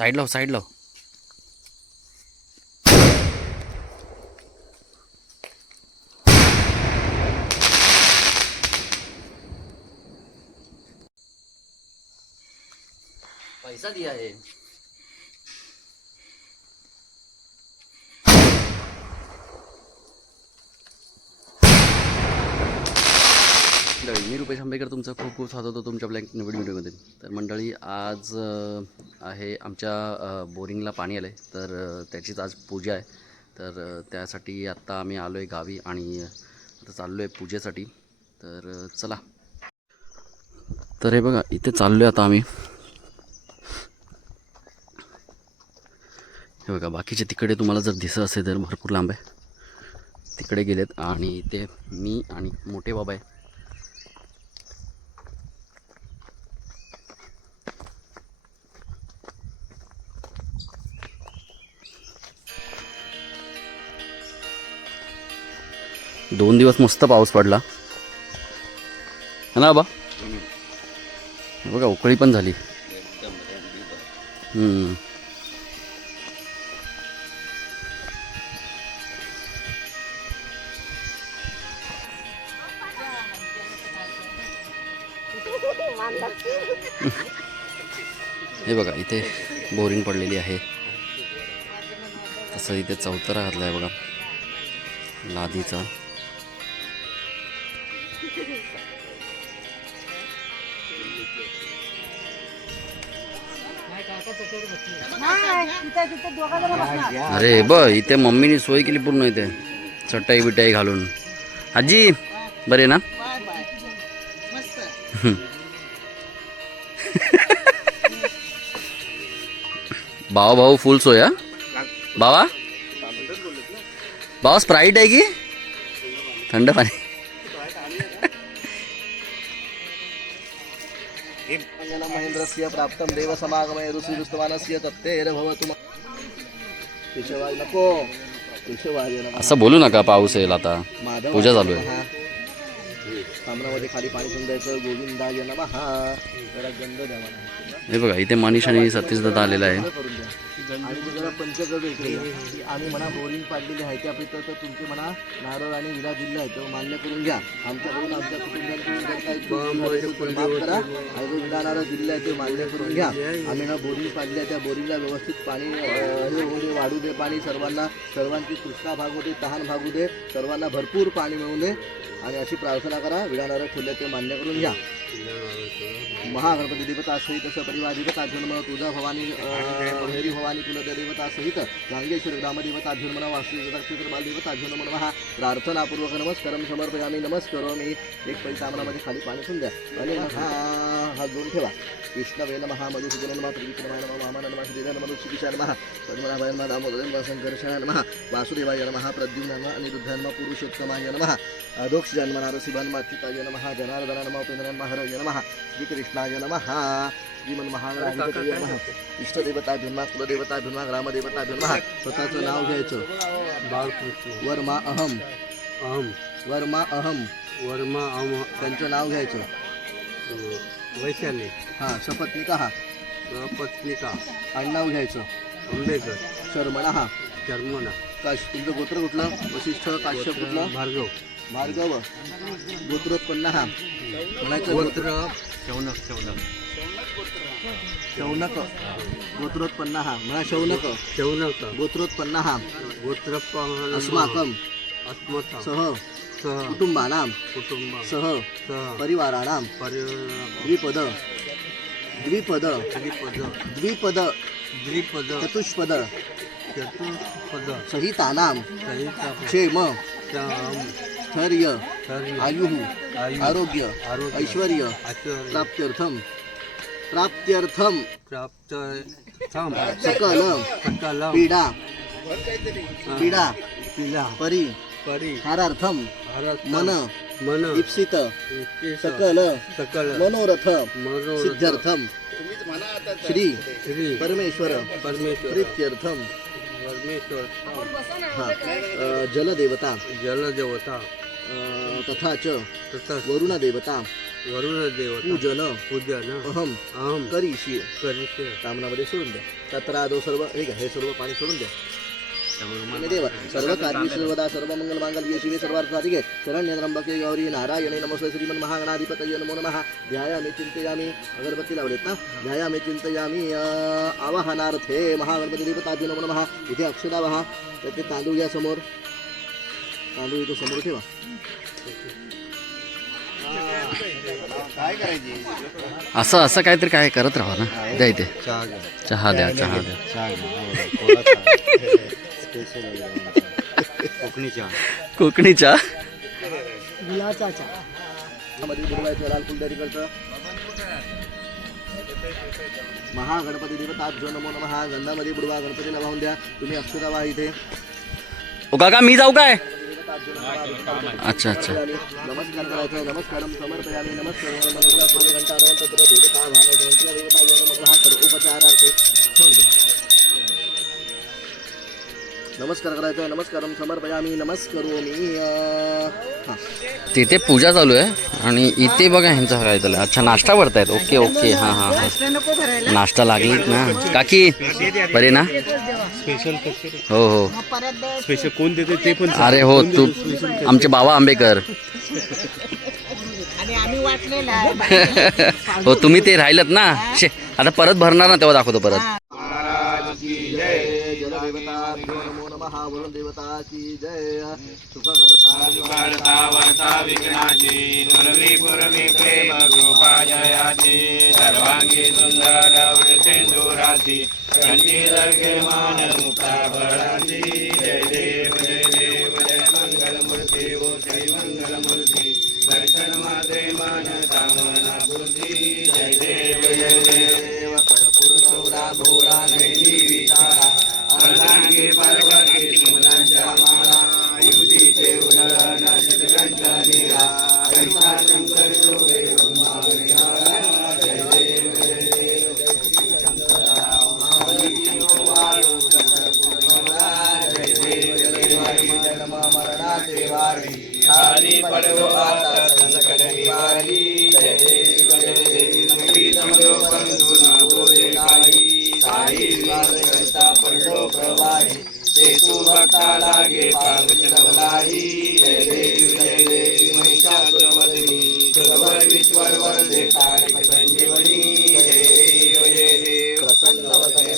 Side लाव side लाव. पैसा दिया है. मी रुपेश आंबेकर तुमचं खूप खूप स्वागत होतं तुमच्या आपल्या नवीन व्हिडिओमध्ये. तर मंडळी आज आहे आमच्या बोरिंगला पाणी आलं आहे, तर त्याचीच आज पूजा आहे. तर त्यासाठी आत्ता आम्ही आलो आहे गावी आणि आता चाललो आहे पूजेसाठी. तर चला. तर हे बघा इथे चाललो आहे आता आम्ही. हे बघा बाकीचे तिकडे तुम्हाला जर दिसत असेल तर भरपूर लांब आहे, तिकडे गेलेत. आणि इथे मी आणि मोठे बाबा आहे. दोन दिवस मस्त पाऊस पडला ना बा. बघा उकळी पण झाली. हे बघा इथे बोरिंग पडलेली आहे. तसं इथे चौतरा घातला आहे बघा लादीचा. अरे ब इथे मम्मीने सोय केली पूर्ण. इथे चटाई बिटाई घालून. आजी बरे ना. भावा भाऊ फुल सोया. बाबा बाबा स्प्राईट आहे की थंड पाणी. महेंद्रस्य प्राप्तं देव समागमय ऋषिरुस्तमानस्य तत्तेर भवतु. केशवाय नको केशवाय नमः. असं बोलू नका, पाऊस येईल आता, पूजा चालू आहे. ताम्रामध्ये खाली पाणी सोडायचं. गोविंदाय नमः. जरा गंध द्यावा. हे बघा इथे मनीष आणि सतीश दादा आलेला आहे. आणि जरा पंचगड इकडे आम्ही म्हणा बोरिंग पाडलेली आहे त्या पैकी तर तुमचे म्हणा नारळ आणि विडा दिले आहे तो मान्य करून घ्या. आमच्याकडून आमच्या कुटुंबाकडून जर काही माफ करा. आणि जो विडा नारळ दिलेला आहे ते मान्य करून घ्या. आम्ही ना बोरिंग पाडली आहे त्या बोरिंगला व्यवस्थित पाणी हे वाढू दे. पाणी सर्वांची तृष्णा भागू दे, तहान भागू दे, सर्वांना भरपूर पाणी मिळू दे. आणि अशी प्रार्थना करा. विडा नारळ ठेवले ते मान्य करून घ्या. महागणपती देवता सहित सपरिवार देवता धर्म तुझा भवानी हरी भवानी कुलदेव देवता सहित गांगेश्वर ग्रामदेवता धर्मना वासुदेवता क्षेत्र बालदेवता धर्म नमः. प्रार्थनापूर्वक नमस्कारम समर्पयामी. नमस्करोमी. एक पैसा आम्हामध्ये खाली पाणी ठेवून द्या आणि हात जोडून ठेवा. विष्णवे नमः. मधुसूदन नमः. त्रिविक्रमाय नमः. वामन नमः. श्रीधर नमः. ऋषिकेशाय नमः. पद्मनाभाय नमः. दामोदराय नमः. संकर्षणाय नमः. वासुदेवाय नमः. प्रद्युम्नाय नमः. अनिरुद्धाय नमः. पुरुषोत्तमाय नमः. अधोक्ष जन्म नरसिंहाय नमः. अच्युताय नमः. जनार्दनाय नमः. उपेंद्राय नमः. हरये नमः. श्रीकृष्णाय नमः. श्रीमन महागणाधिपतये नमः. इष्टदेवता धर्मा कुलदेवता धर्मा ग्रामदेवता धर्मा. स्वतःचं नाव घ्यायचं. वर्मा अहम वर्मा अहम वर्मा त्यांचं नाव घ्यायचं. वैशाली हां. सपत्निका पत्निका आडनाव घ्यायचं. आंबेकर शर्मणा शर्मणा तुमचं गोत्र कुठलं. वशिष्ठ काश्यप कुठलं. भार्गव भार्गव. गोत्रोत्पन्न म्हणायचं. गोत्र शौनक गोत्रोत्पन्न म्हणा. शौनक शौनक गोत्रोत्पन्न गोत्र अस्माकं अस्मत सह सह कुटुंबानां कुटुंब सह सह परिवाराणां द्विपद द्विपद त्रिपद द्विपद द्विपद चतुष्पद चतुष्पद सहितानां सहित क्षेम स्थैर्य आयुः आरोग्य ऐश्वर्य प्राप्त्यर्थं प्राप्त सकल सकल पीडा पिला परिहारार्थं भारत मन मन इप्सित सकल सकल मनोरथ मनोरथ सिद्ध्यर्थं श्री श्री परमेश्वर परमेश्वर प्रीत्यर्थं परमेश्वर जलदेवता जलदेवता तथा च तथा वरुणदेवता वरुण देवता पूजन पूजन अहम अहम करीशी करिष्ये कामनामध्ये सोडून द्या. तत्रादो सर्व हे घ्या, हे सर्व पाणी सोडून द्या. आणि देवा सर्व कार्य सर्वदा सर्व मंगल मांगल्ये शिवे सर्वार्थ साधिके शरण्य त्र्यंबके गौरी नारायणे नमस्ते श्रीमन महागणाधिपतये नमो नमः. ध्यायामि चिंतयामि अगरबत्ती लावलेत ना. ध्यायामि चिंतयामि आवाहनार्थे महागणपती देवताभ्यो नमो नमः. इथे अक्षदा वहा, तर ते तांदूळ घ्या समोर, तांदूळ इथे समोर ठेवा. असं असं काहीतरी काय करत राहा ना. द्या इथे चहा द्या, चहा द्या. कोकणी चहा. मध्ये बुडवायचं लाल फुलदारीकडचं. महागणपती देवताभ्यो नमो नमः. गंधामध्ये बुडवा, गणपतीला वाहून द्या. तुम्ही अक्षदा वाहा इथे. ओ काका मी जाऊ काय? देवताभ्यो नमः. अच्छा अच्छा. नमस्कार करायचा. नमस्कारम समर्पयामि. नमस्कार स्वामी घंटारोहण तत्र देवता भान देवता देवता यो नमः. कर उपचारार्थे ठेवून द्या. नमस्कार करायचा. नमस्कारम समर्पयामि. नमस्करोमि. हां तिथे पूजा चालू आहे आणि इथे बघा ह्यांचं काय चालू आहे. अच्छा नाश्ता भरतायत. ओके ओके हां हां हां. नाश्ता लागलीत ना काकी? बरे ना? हो हो. स्पेशल कोण देते ते पण अरे हो तू आमचे बाबा आंबेकर. आणि आम्ही वाटलेला आहे. हो तुम्ही ते राहिलत ना. शे आता परत भरणार ना तेव्हा दाखवतो परत. जलदेवताभ्यो नमो नमः. वरुण देवता की जय. सुखकर्ता वर्ता विघ्नाची नुरवी पुरवी प्रेम कृपा जयाची सर्वांगी सुंदर वृषेंदुराची कंठी दर्गे मान मुक्ता भराची. जय देव जय देव जय मंगलमूर्ती ओ श्री मंगलमूर्ती. दर्शन मात्रे मन कामना पूर्ती. जय देव जय देव कर्पूर गौरा घोरा नैनी विचारा. अर्धांगी पर्वती मुलांच्या माळा युवतीचे उधळण शतकांच्या निरा. ऐसा शंकर शोभे ब्रह्माविहारा. जय देव जय देव जय देव जय जन्म मरणाचे वारी. हरी पडवो आता संकट निवारी. जय देव जय देव प्रीतमो बंधू न बोले काही. साई विवाद करता पडलो प्रवाही. सेतू भक्ता लागे पावचलवलाही. जय देव जय देव महिषासुरमर्दिनी. सुरवर विश्वर वरदे तारक संजीवनी. जय देव जय देव प्रसन्न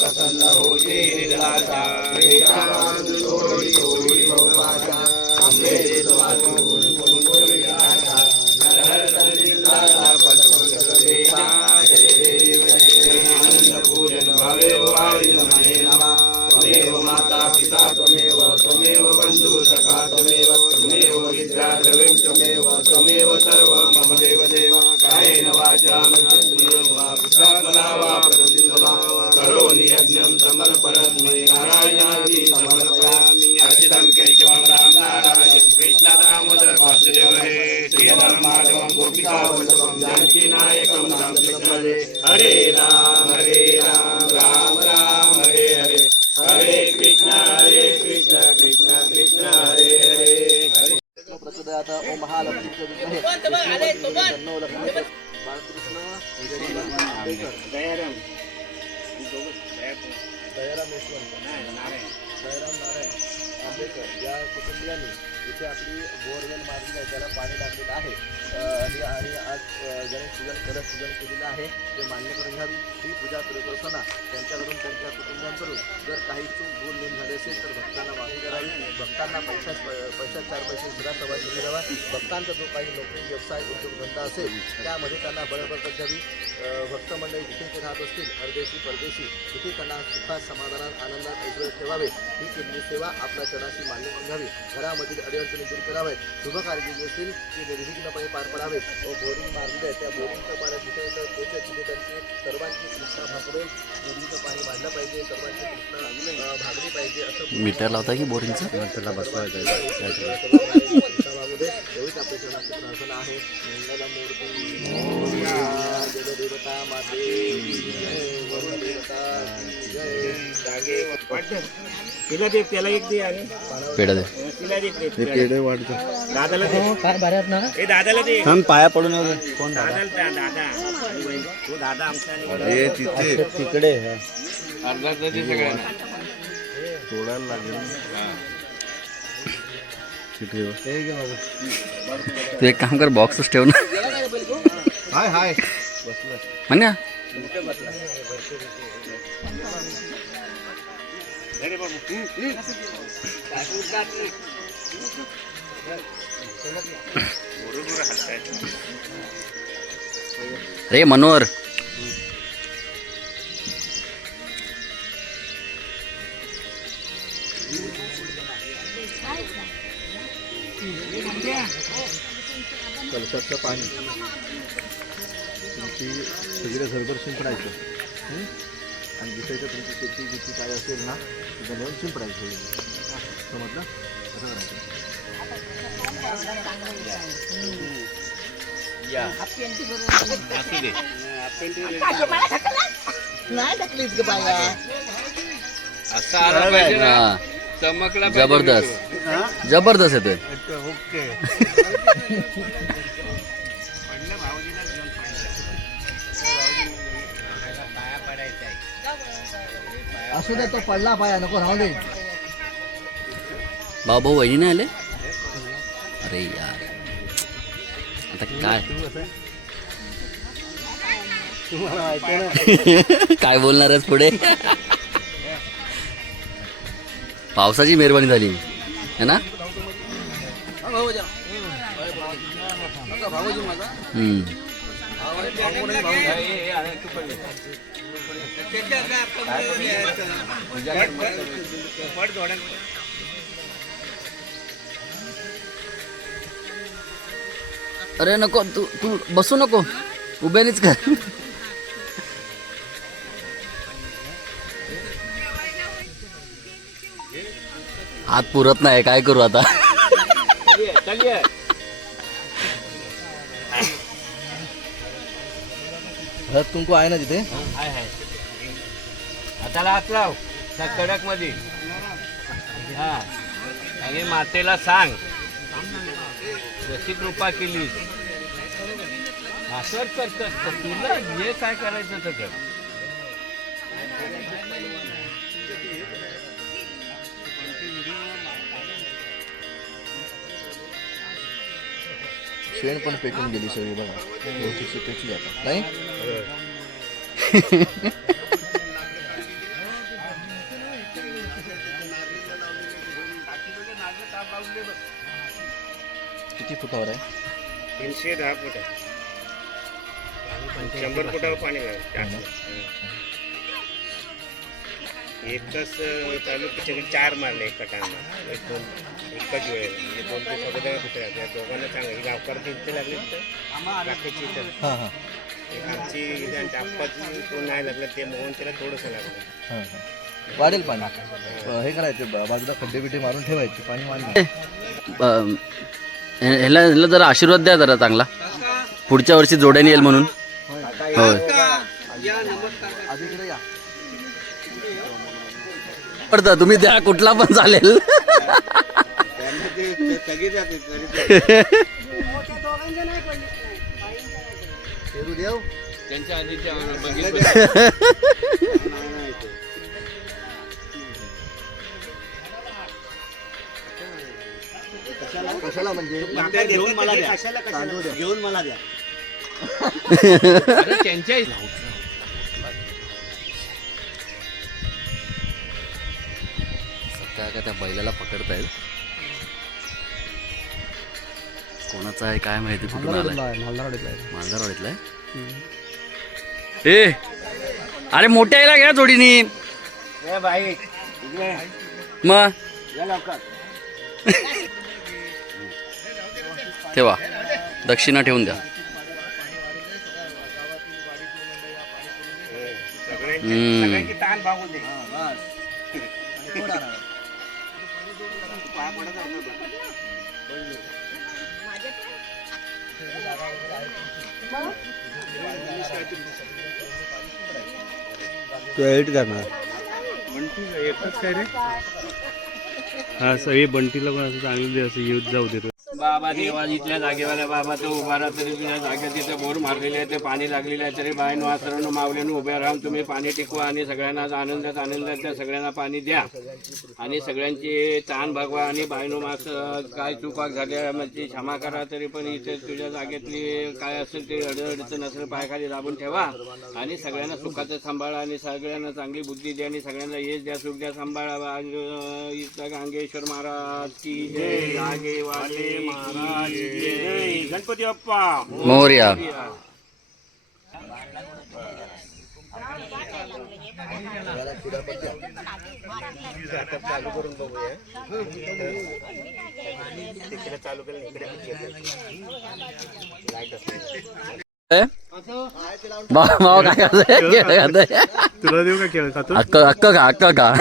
प्रसन्न होते निर्दाता. वेदांत जोडी जोडी बहुभाषा. आंबे देवाचो गुण गुण गोडी आशा. नरहर तंदिलाला पटपट देशा. जय देव जय देव आनंद पूजन भावे वारिल मने नमः. त्वमेव माता पिता त्वमेव त्वमेव बंधु सखा त्वमेव त्वमेव विद्या द्रविण त्वमेव त्वमेव सर्व मम देव देव. कायेन वाचा मनसेन्द्रियेण वा बुद्ध्यात्मना वा प्रकृतिं वा करोमि यज्ञं समर्पयामि. नारायणाय समर्पयामि. अर्चितं केशवं राम नारायण कृष्ण दामोदर वासुदेव हे. श्रीधर माधवं गोपिका वल्लभं जानकी नायकं राम हरे. हरे राम राम राम हरे हरे. हरे कृष्ण कृष्ण कृष्ण हरे हरे. प्रचोदयात ओम महालक्ष्मीचे विद्महे विष्णुपत्नी लक्ष्मी. बाळकृष्ण आंबेकर. दयाराम यशवंत. दयाराम नारायण आंबेकर या कुटुंबियांनी इथे आपली बोरवेल मारली आहे, त्याला पाणी टाकलेलं आहे. आणि आज गणेश पूजन कलश पूजन केलेलं आहे. ते मान्य करून घ्यावी. ही पूजा करत असताना त्यांच्याकडून त्यांच्या कुटुंबियांकडून जर काही चूक भूल नेम झाले असेल तर भक्तांना माफी करावी. भक्तांना पैशात 4 पैसे सुद्धा सवय द्यावा. भक्तांचा जो काही नोकरी व्यवसाय उद्योगधंदा असेल त्यामध्ये त्यांना बळकट द्यावी. भक्त मंडळी जिथे ते राहत असतील परदेशी परदेशी तिथे त्यांना सुखात समाधानात आनंदात ऐश्वर्य ठेवावे. ही केलेली सेवा आपल्या चरणाशी मान्य करून घ्यावी. घरामधील अडचणी दूर करावेत. शुभ कार्य जे असतील ते निर्विघ्नपणे पार पडावेत. व बोरिंग मारलेलं आहे त्या बोरिंगचं पाणी जिथे येतं तिथे त्यांची सर्वांची कृष्णा भागवेल. बोरिंगचं पाणी वाढलं पाहिजे, सर्वांची कृष्णा भागली पाहिजे असं मीटर लावता की बोरिंगचं? मीटरला बसवायचं एवढीच आपल्या चरणाची प्रार्थना आहे. मंगलमूर्ती जगदेवता माते जय. वरुण देवता जय. तिला दे, त्याला एक दे आणि पेढा दे. हे पेढे वाढतो. दादाला दे. ए, दादाला दे. थांब पाया पडून कोण दादाला द्या, दादा. तो दादा आमचा आणि हे तिथे तिकडे अर्धा तास सगळ्यांना. तोडायला लागेल. तिथे तू एक काम कर, बॉक्सच ठेव ना. हाय हाय म्हणा अरे बाबू. बरोबर हलकाय. रे मनोहर, कलशाचं पाणी तुमची सगळं घरभर शिंपडायचं आणि जिथे तुमची शेती जिथे काय असेल ना तिथं नेऊन शिंपडायचं. समजलं? असं करायचं. असू दे. नाही टाकलीच ग बाया. असा आला पाहिजे ना. हा, चमकला जबरदस्त जबरदस्त येतोय. असू दे, तो पडला पाया नको राहू दे. भाऊ वहिनी नाही आले. अरे यार, आता काय काय बोलणार आहेस पुढे. पावसाची मेहरबानी झाली है ना. अरे नको, तू तू बसू नको, उभ्यानेच कर. हात पुरत नाही, काय करू आता. हळद कुंकू आहे ना तिथे. हाताला हात लाव त्या कडक मध्ये. हा, आणि मातेला सांग जशी कृपा केली असंच करतात. तुला जे काय करायचं तर कर. शेण पण पेटून गेली सगळी बघा. व्यवस्थित पेटली आता नाही. किती फुटावर आहे? 310 फूट आहे. 100 फुटावर पाणी लागेल. एक तास चालू की सगळे 4 मारले एका टायमाला. एकच वेळेला म्हणजे 2 ते सगळे दुसऱ्या त्या दोघांना चांगलं गावकार तिथे लागले तर राखेची तर हां हां आमची त्यांच्या आप्पाची कोण नाही लागलं ते मोहन त्याला थोडंसं लागलं. हां हां वाढेल पाणी. हे करायचं बाजूला खड्डे बिड्डे मारून ठेवायचे, पाणी वाढेल. ह्याला ह्याला जरा आशीर्वाद द्या जरा चांगला, पुढच्या वर्षी जोड्याने येईल म्हणून. होय, आधीकडे या. पडतं तुम्ही द्या, कुठला पण चालेल. देव त्यांच्या आधीच्या कशाला म्हणजे घेऊन मला द्या. तांदूळ द्या. घेऊन मला द्या. त्यांच्या सध्या का त्या बैलाला पकडतायत. कोणाचा आहे काय माहिती, कुठून आलाय. मालदारवाडीतला आहे. ए अरे मोठ्या यायला घ्या जोडीनी मग ठेवा, दक्षिणा ठेवून द्या. सगळ्यांची ताण भागू दे. तू एडिट करणार. एकच काय रे हा सगळी बंटीला पण असं चांगलं असं यूज जाऊ देतो. बाबा देवा इथल्या जागेवाला बाबा तो उभा राहा तरी तुझ्या जागेत तिथे बोर मारलेले आहे ते पाणी लागलेलं आहे तरी बायनो आसरानं मावल्यानं उभ्या राहून तुम्ही पाणी टिकवा आणि सगळ्यांना आनंदात त्या सगळ्यांना पाणी द्या आणि सगळ्यांची ताण भागवा आणि बायनो मास काय चुकाक झाल्या म्हणजे क्षमा करा तरी पण इथे तुझ्या जागेतली काय असेल ते अडचण असेल पायाखाली दाबून ठेवा आणि सगळ्यांना सुखाचं सांभाळा आणि सगळ्यांना चांगली बुद्धी द्या आणि सगळ्यांना यश द्या सुख द्या सांभाळा. इथं गांगेश्वर महाराज की जय. गांगेवाले महाराज की जय. गणपती बाप्पा मोरया. भाऊ काय करतोय? तुला देऊ का खेळ खातो? अक्क का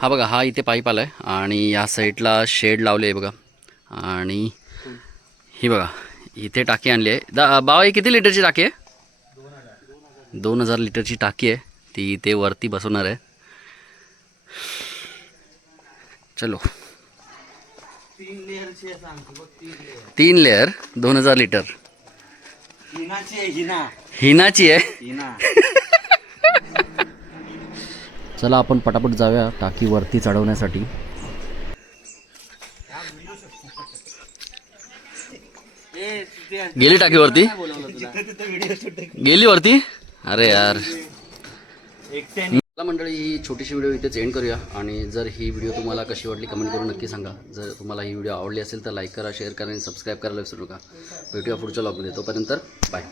हा बघा, हा इथे पाईप आलाय आणि या साईडला शेड लावले बघा. आणि ही बघा इथे टाकी आणली आहे. बाबा किती लिटरची टाकी आहे? 2000 लिटरची टाकी आहे. ती इथे वरती बसवणार आहे. चलो 3 लेअर 2000 लिटर हिनाची आहे. चला आपण पटापट जाऊया टाकी वरती चढवण्यासाठी. गेली टाकी वरती? गेली वरती? अरे यार. मला मंडळी ही छोटीशी व्हिडिओ इथेच एंड करूया. आणि जर ही व्हिडिओ तुम्हाला कशी वाटली कमेंट करून नक्की सांगा. जर तुम्हाला ही व्हिडिओ आवडली असेल तर लाईक करा, शेअर करा आणि सबस्क्राईब करायला विसरू नका. भेटूया पुढच्या व्लॉगमध्ये. तोपर्यंत बाय.